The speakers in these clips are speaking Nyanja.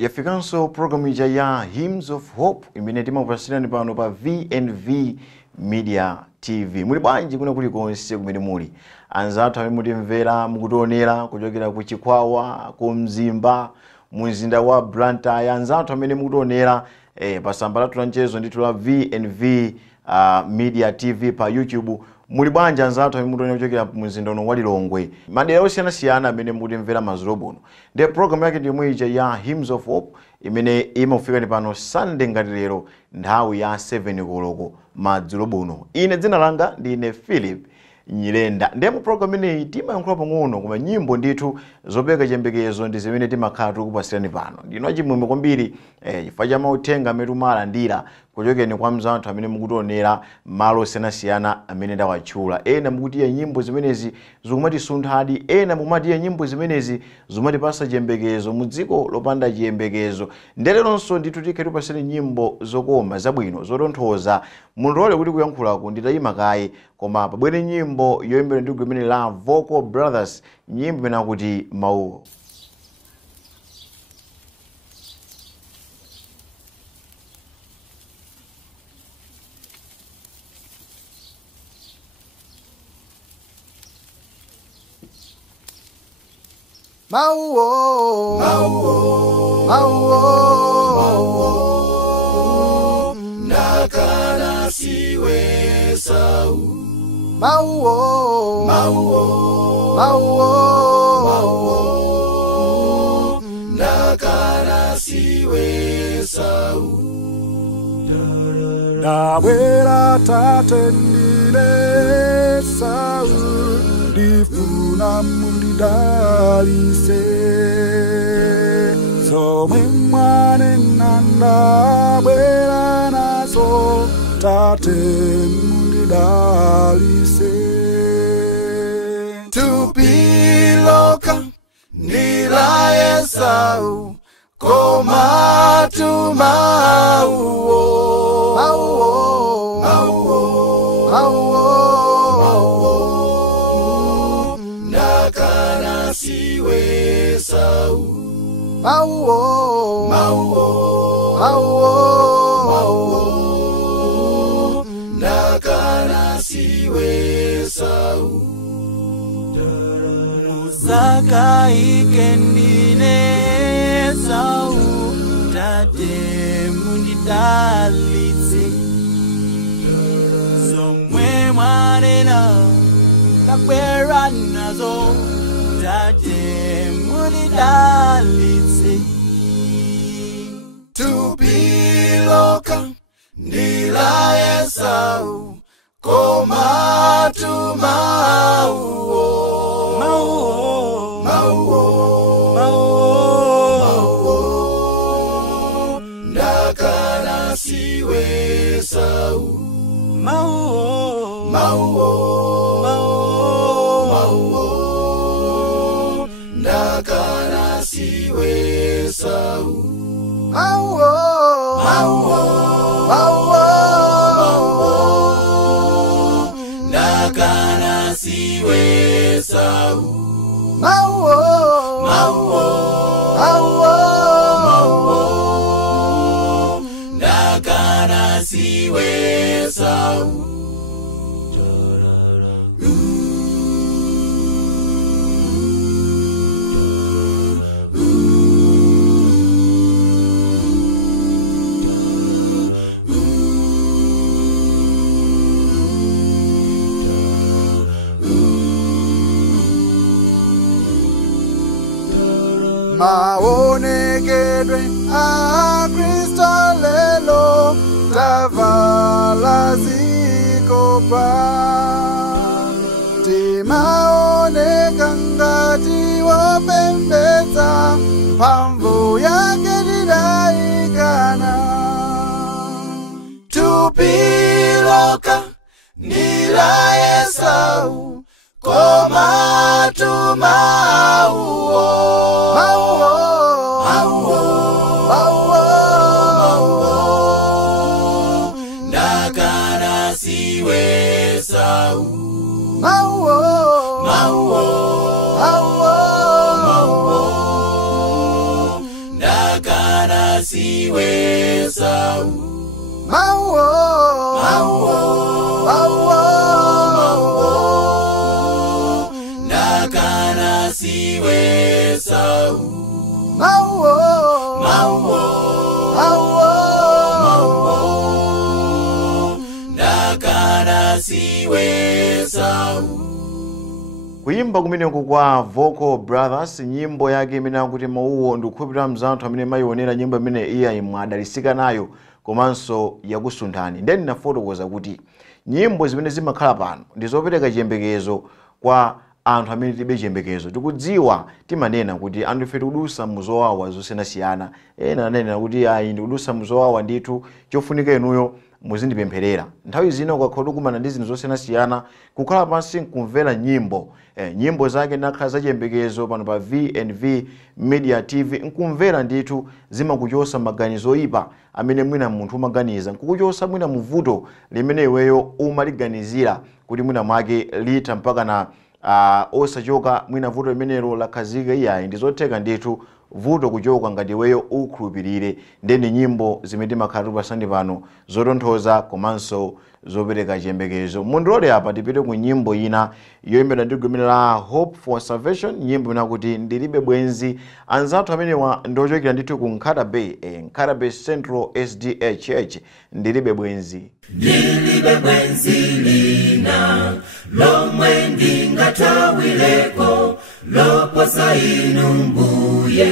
yafikanso program ija ya Hymns of Hope imene timakupasirani pano pa VNV Media TV. Muli bwanji kuna kulikonse kumene muli. Anzathu amene mutimvera mukutionera kuchokera ku Chikwawa, ku Mzimba, mzinda wa Blantyre, anzathu amene mukutionera pa samba lathu la mchezo ndithu la VNV Media TV pa YouTube. Muli bwanji anzathu amene mukutionera kuchokera mu mzinda wa Lilongwe. Madera osiyanasiyana amene mukutimvera maziro buno. The program yake ndi mwija ya Hymns of Hope imene imafika ni pano Sunday ngati lero nthawi ya 7 koloko madzulo buno. Ine dzina langa ndine Philip Nyirenda. Ndemo program ineyi timayankhula pang'ono koma nyimbo ndithu zopeka chiyembekezo ndi zimene timakhala tikupasirani pano. Ndino chimwemwe kwambiri chifukwa cha mauthenga amene timalandira kuchokera kwa mzathu amene mukutionera malo osiyanasiyana amene ndawatchula. Ena mukutiya nyimbo zimenezi zikumatisunthadi, ena mukumatiya nyimbo zimenezi zimatipasa chiyembekezo mu dziko lopanda chiyembekezo. Ndelelonso ndithu tikhe tipasirani nyimbo zokoma zabwino zotonthoza. Mulole kuti kuyankhulaku nditayima kaye koma pabwere nyimbo yoyimbidwa ndi gulu la Vocal Brothers, nyimbo imene akuti Mawuwo. Mawuwo, Mawuwo, Mawuwo, ndakana siwe Esau. Mawuwo, Mawuwo, Mawuwo, Mawuwo, ndakana siwe Esau. ndabwera tate ndine Esau, ndifuna mundidalitse. Zomwe mwanena ndabwera nazo, tate mundidalitse. Tupiloka ndila Esau, koma tumauwo. Mawuwo, Mawuwo, Mawuwo, ndakana siwe Esau. Mawuwo, Mawuwo, Mawuwo, ndakana siwe Esau. Musaka ikendine Esau, tate mundidalitse. Zomwe mwanena ndabwera nazo, tate mundidalitse. Tupiloka ndila Esau, koma tumauwo. Mawuwo, Mawuwo, ndakana siwe Esau. Mawuwo, Mawuwo, ndakana siwe Esau. Mawuwo, Mawuwo, ndakana siwe Esau. Mawuwo, Mawuwo, ndakana siwe Esau. maonekedwe a Kristo lelo tavala zikopa timaoneka ngati wopembedza mphamvu yake tidayikana Tupiloka ndila Esau, koma tumauwo. Ndakana siwe Esau. Ndakana siwe Esau. Mauo, Ndakana siwe Esau. Ndakana siwe Esau. Kuimba kumeneko kwa Vocal Brothers, nyimbo yake imene akuti mauwo ndikukhulupirira mzanthu amene mayionera nyimbo imene iya imwadalisika nayo komanso yakusunthani. Ndeni nafotokoza kuti nyimbo zimene zimakhala pano ndizopereka chiyembekezo kwa anthu amene tibe chiyembekezo. Tikudziwa timanena kuti anthu ife tikudusa muzowawa zosiyanasiyana. Ena ananena kuti ayi ndikudusa muzowawa ndithu, chofunika inuyo muzindipempherera. Nthawi zina ukakhala kumana ndi zinthu zosiyanasiyana, kukhala pansi kumvera nyimbo nyimbo zake nakhala za chiyembekezo pano pa VNV Media TV, nkumvera ndithu zimakuchosa maganizo oyipa amene mwina munthu umaganiza, nkukuchosa mwina muvuto limene iweyo umaliganizira kuti mwina mwake litha mpaka na osachoka mwina vuto limenelo lakhazika. Iyayi ndizotheka ndithu vuto kuchoka ngati iweyo ukhulupirire. Ndeni nyimbo zimene makhala pasandi pano zotonthoza komanso zopereka chiyembekezo. Mundilole apa tipite ku nyimbo ina yoyimbidwa ndi gulu la Hope for Salvation, nyimbo inakuti ndilibe bwenzi. Anzathu amenewa ndochokera ndithu ku Nkarabe Central SDA Church. Ndilibe bwenzi. Ndilibe bwenzi lina lomwe ndingatawileko loposa inu mbuye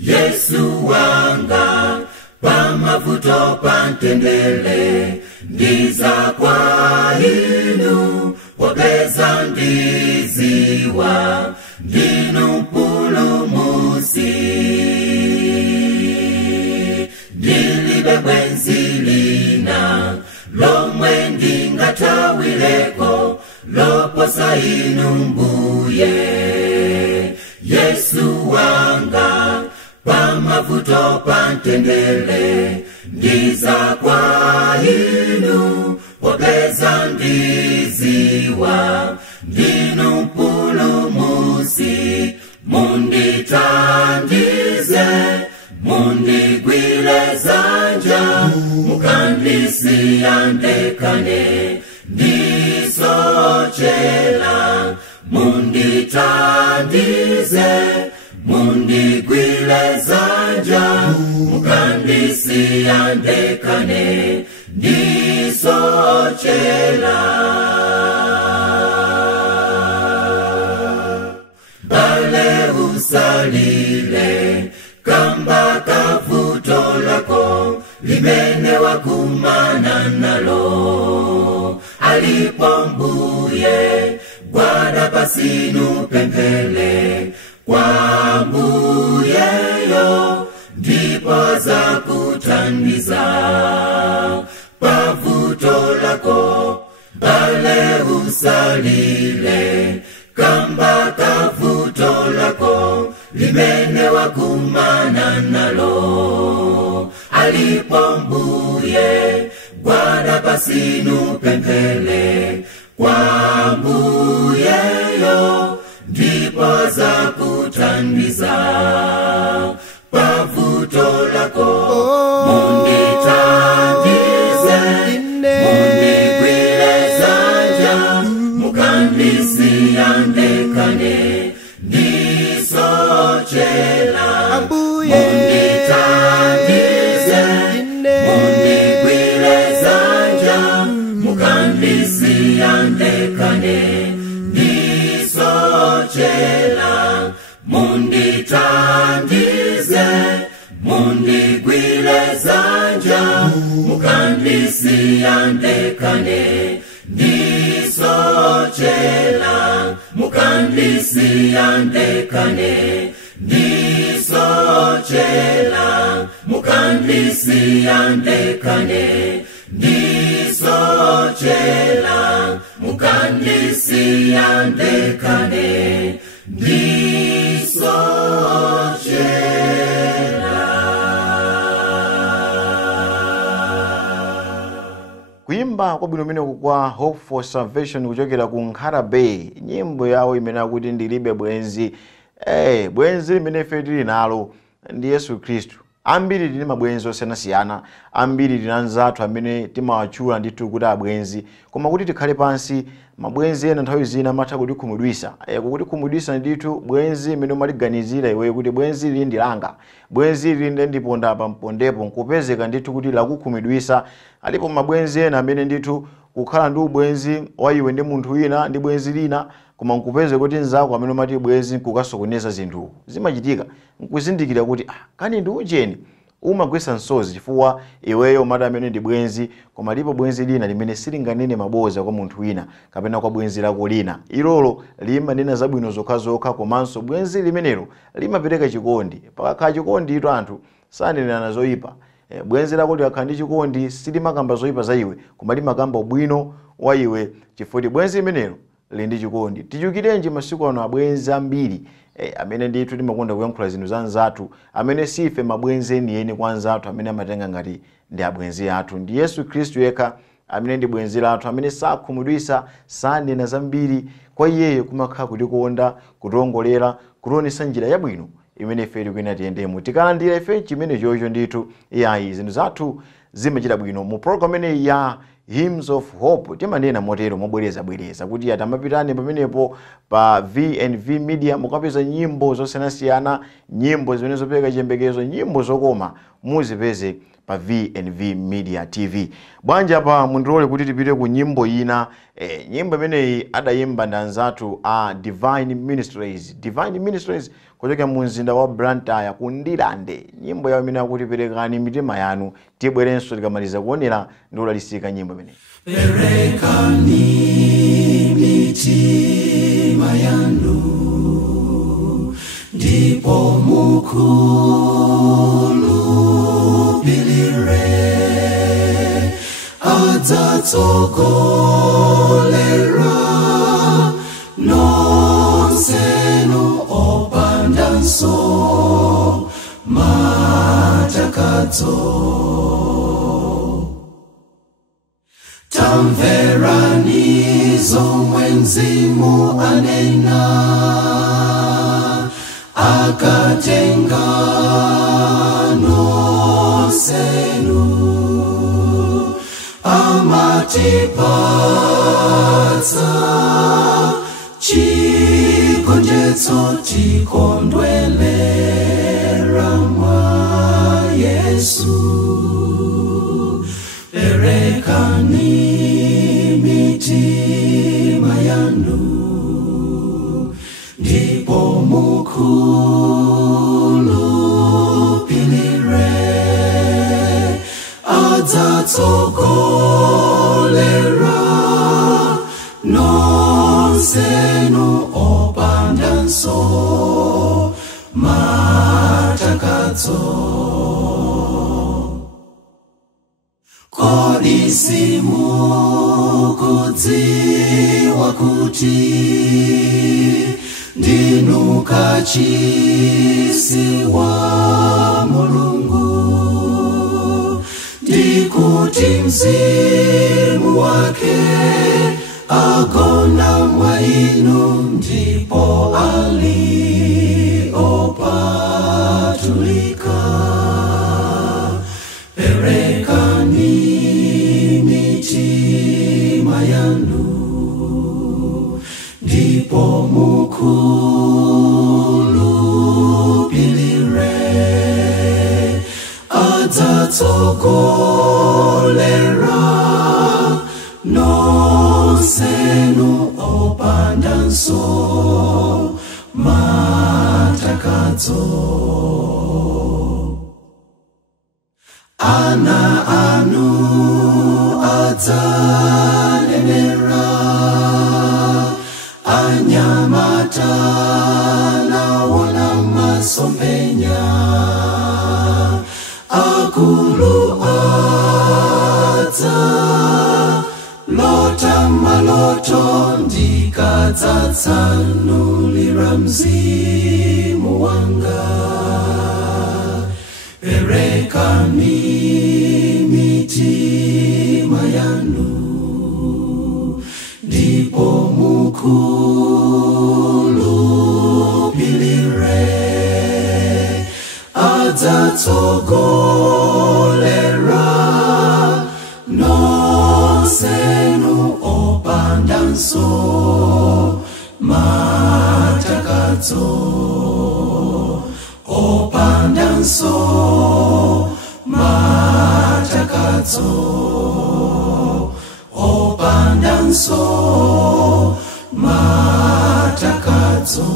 Yesu wanga pamavuto pantendele ndiza kwa inu wapeza ndiziwa ndinu mpulumusi. Ndilibe bwenzi lina lomwe ndingatawileko loposa inu mbuye Yesu wanga pamavuto pantendele ndiza kwa inu wapeza ndiziwa ndinu mpulumusi. Munditandize, mundigwire zanja, mukandisiyandekane ndisochela. Munditandize, mundigwire zanja, mukandisiyandekane ndisochela. Bale usalile kamba kavuto lako limene wakumana nalo. Alipo mbuye gwada pasinu pempele kwa mbuyeyo ndipo za kutandiza pavuto lako. Bale usalile kamba kavuto lako limene wakumana nalo. Alipo mbuye gwada pasinu pempele kwa mbuyeyo ndipo za kutandiza pavuto lako. Munditandize, mundigwire zanja, mukandisiyandekane ndisochela. Munditandize, mundigwire zanja, mukandisiyandekane ndisochela. Munditandize, mundigwire zanja, mukandisiyandekane ndisochela. Mukandisiyandekane ndisochela. Mukandisiyandekane ndisochela. Mukandisiyandekane ndisochela. Kuimba kwa bwino mene kwa Hope for Salvation kuchokera ku Nkarabe, nyimbo yawo imene akuti ndilibe bwenzi. Bwenzi limene ife tili nalo ndi Yesu Kristu. ambiri tili mabwenzi osiyanasiyana, ambiri tili anzathu amene timawatchula ndithu kuti abwenzi, koma kuti tikhale pansi mabwenzi ena nthawi zina amatha kutikhumudwitsa. Kukutikhumudwitsa ndithu bwenzi imene umaliganizira iweyo kuti bwenzi ili ndilanga, bwenzi ili ndiponda pa mpondepo, nkupezeka ndithu kuti lakukhumudwitsa. Alipo mabwenzi ena amene ndithu kukhala ndi ubwenzi wa iwe ndi munthu wina ndi bwenzi lina, koma nkupeze kuti nzako amene umati bwenzi nkukasokoneza zinthu. Zimachitika nkuzindikira kuti kani ndi ucheni umagwesa nsozi chifukwa iweyo umati amene ndi bwenzi, koma lipo bwenzi lina limene silinganene maboza kwa munthu wina kapena kwa bwenzi lako lina. Ilolo limanena zabwino zokhazokha, komanso bwenzi limenelo limapereka chikondi. Pakakhala chikondi ito anthu sanenera zoyipa. Bwenzi lako likakhala ndi chikondi silimakamba zoyipa za iwe, koma limakamba ubwino wa iwe chifukwa bwenzi limenelo lili ndi chikondi. Tichukirenji masiku ano abwenzi ambiri amene ndithu timakonda kuyankhula zinthu za anzathu, amene sife mabwenzi enieni kwa anzathu amene amatenga ngati ndi abwenzi athu. Ndi Yesu Khristu yekha amene ndi bwenzi lathu, amene sakhumudwitsa, sanena zambiri. Kwa iyeyo kumakhala kutikonda, kutiongolera, kutionetsa njira yabwino imene ife tikuyenera tiyendemo. Tikalandira ife chimene chocho ndithu iyayi zinthu zathu zimachita bwino. Mu program imene ya Hymns of Hope timanena motero mobwereza kuti atamapitani pamenepo pa VNV Media mukapeza nyimbo zosiyanasiyana, nyimbo zimene zopereka chiyembekezo, nyimbo zokoma muzipeze pa VNV Media TV. Bwanji apa mundilole kuti tipite ku nyimbo ina, nyimbo imeneyi adayimba ndi anzathu a Divine Ministries kuchokera mu mzinda wa Blantyre ku Ndilande. Nyimbo yawo imene akuti perekani mitima yanu. Tibwerenso tikamaliza kuonera ndi kudalitsika nyimbo imeneyi. Perekani mitima yanu ndipo mukhulupirire adzatsogolera nonsenu opandanso matakadzo. Tamverani zomwe Mzimu anena, akatenga nonsenu amatipatsa chigonjetso tikondwelera mwa Yesu. Perekani mitima yanu ndipo mukhulupirire adzatsogolera nonsenu opandanso matakadzo. Kodi simukudziwa kuti ndinu kachisi wa Mulungu, ndikuti Mzimu wake agona mwa inu, ndipo aliopatulika. Perekani mitima yanu ndipo mukhulupirire adzatsogolera nonsenu opandanso matakadzo. Ana anu adzanenera, anyamata nawona masomphenya, akulu adza lota maloto, ndikadzatsanulira Mzimu wanga. Perekani mitima yanu ndipo mukhulupirire adzatogolera nonsenu opandanso matakadzo opandanso matakadzo opandanso matakadzo.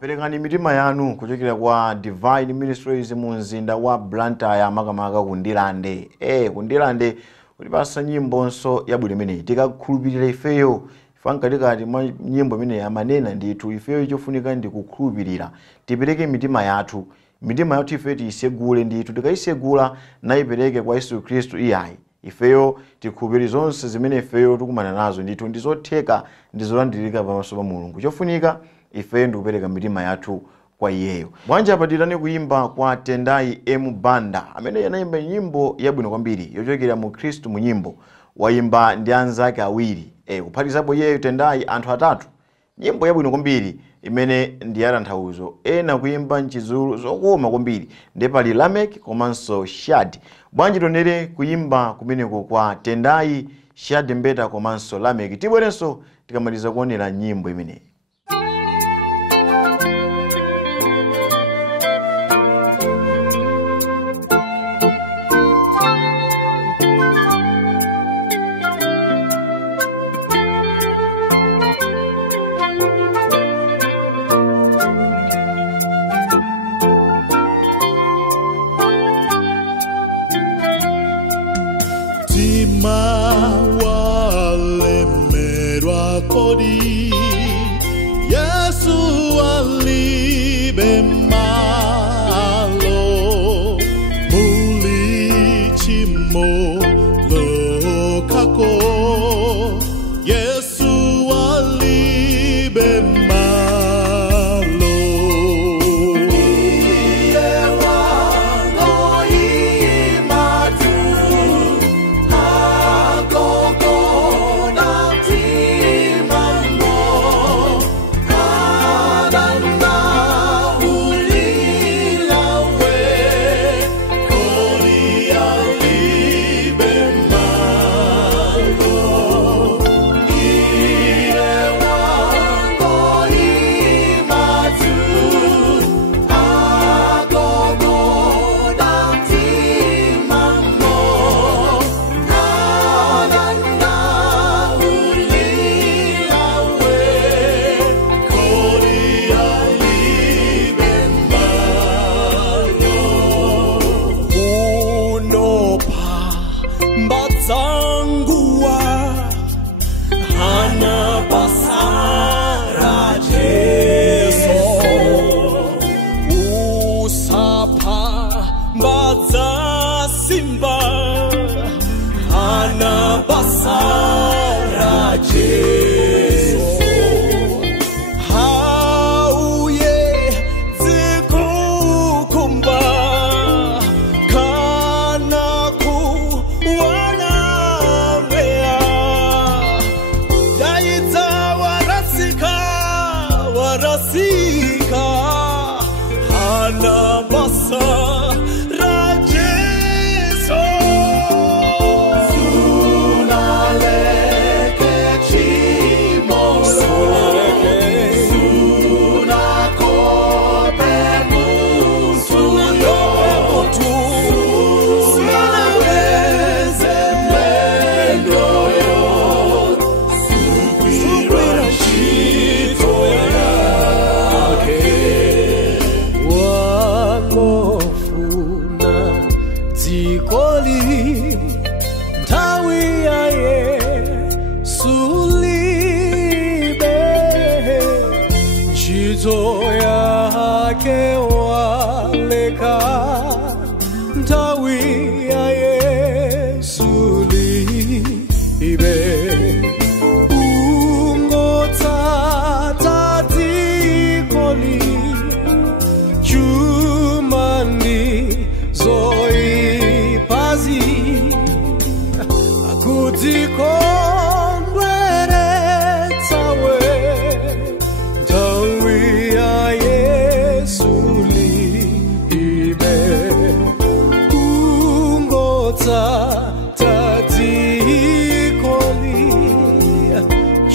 Perekani mitima yanu kuchokera kwa Divine Ministries mu mzinda wa Blantyre makamaka kundilande. Kundilande ulipasa nyimbo nso yabwino imene tikakhulupirira ifeyo fankatikati mwa nyimbo imene amanena ndithu ifeyo chofunika ndi kukhulupirira. Tipereke mitima yathu ife tiyisegule ndithu tikayisegula nayipereke kwa Yesu Kristu iyayi. Ifeyo tikhulupirira zonse zimene ifeyo tikumana nazo ndithu ndizotheka ndizolandirika pamaso pa Mulungu. Chofunika ifeyo ndikupereka mitima yathu kwa iyeyo. Bwanja apatirane kuimba kwa Tendai M Banda amene yanayimba nyimbo yabwino kwambiri yochokera mu Kristu mu nyimbo waimba ndi anzake awiri. Kuphatizapo iyeyo Tendai anthu atatu. Nyimbo yabwino kwambiri imene ndi yatanthauzo ena kuimba mchizulu zokoma kwambiri ndi pali Lamek komanso Shad. Bwanji tonere kuimba kumeneko kwa Tendai, Shad Mbeta komanso Lamek. Tibwerenso tikamaliza kuonera nyimbo imene. Walemerwa kodi Yesu alibe malo mulichimo lokako Yesu alibe malo Uli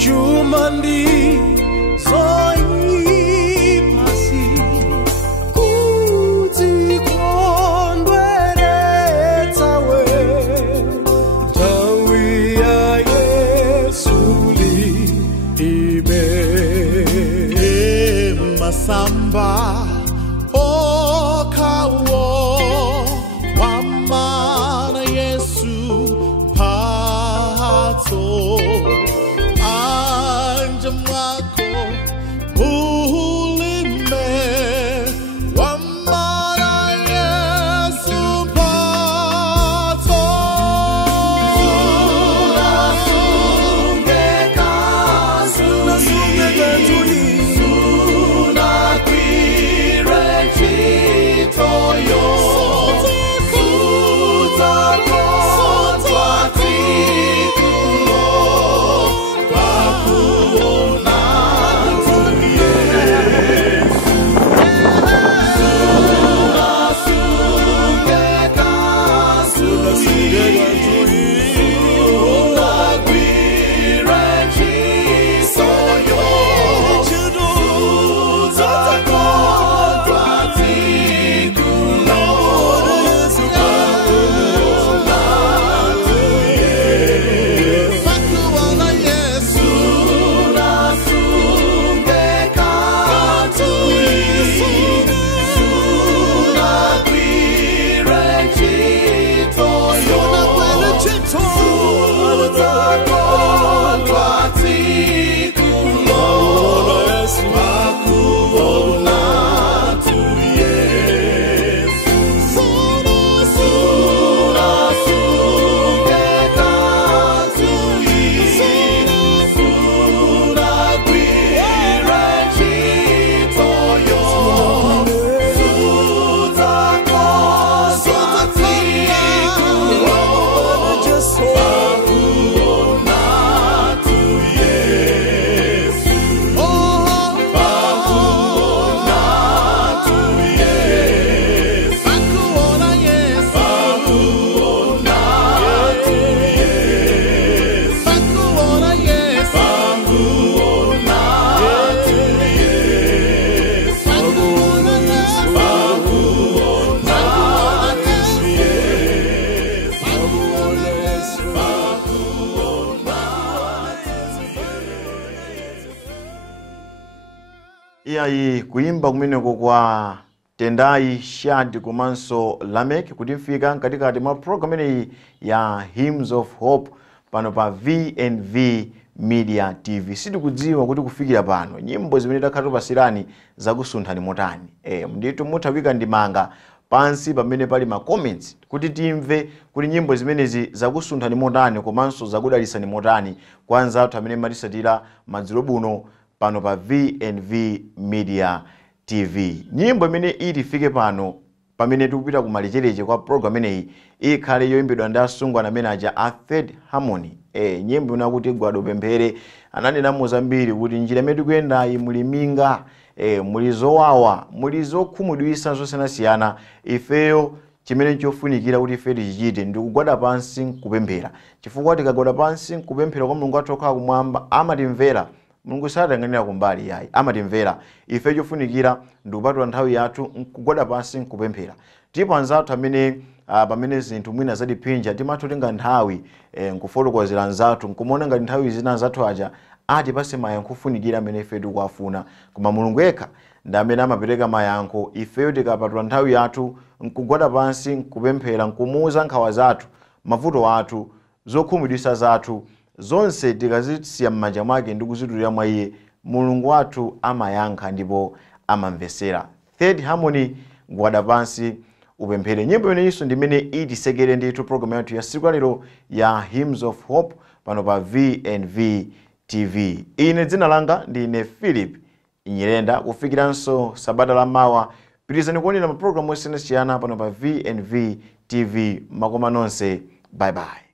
chuma ndizo ipasi kudzikondweretsa we nthawi ya Yesu libe masamba okawo wamana Yesu patso anja mwako ulime wamana Yesu patso Iyayi kuimba kumeneko kwa Tendai Shad komanso Lamek kuti mfika katikati mwa program ineyi ya Hymns of Hope pano pa VNV Media TV. Sitikudziwa kuti kufikira pano nyimbo zimene takhala pasirani zakusunthani motani. Nditu muthawika ndimanga pansi pamene pali ma comments kuti timve kuti nyimbo zimenezi zakusunthani motani komanso zakudalisani motani kwanza athu amene matisatira madzulo buno pano pa VNV Media TV. Nyimbo imene itifike pano pamene tikupita kumalichereche kwa program ineyi ikhale yoimbidwa ndi asungwana amene aja a Third Harmony. Nyimbo inakuti gwado pemphere ananena muzambiri kuti njira imene tikuyendayi muli minga, muli zowawa, muli zokhumudwitsa zosiyanasiyana. Ifeyo chimene chofunikira kuti ife tichichite ndi kugwada pansi kupemphera, chifukwa tikagwada pansi kupemphera kwa Mulungu wathu okhala kumwamba amatimvera. Mulungu satayang'anira kumbali yayi, amatimvera. Ife chofunikira ndi kupatula nthawi yathu kugwada pansi kupemphera. Ndipo anzathu amene pamene zinthu mwina zadiphinja timatotenga nthawi nkufotokozera anzathu nkumona ngati nthawi zina anzathu aja atipase mayankho ofunikira amene ife tikuwafuna. Koma Mulungu yekha ndi amene amapereka mayankho. Ifeyo tikapatula nthawi yathu nkugwada pansi nkupemphera nkumuuza nkhawa zathu, mavuto athu, zokhumudwitsa zathu, zonse tikazisiya m'manja mwake ndi kuzitulira mwa iye, Mulungu wathu amayankha ndipo amamvesera. Third Harmony, gwada pansi upemphere. Nyimbo imeneyinso ndimene itisekere ndithu program yathu ya siku lero ya Hymns of Hope pano pa VNV TV. Ine dzina langa ndine Philip Inyirenda. Kufikiranso sabata la mawa pitizani kuonera ma program osiyanasiyana pano pa VNV TV. Makoma nonse, bye bye.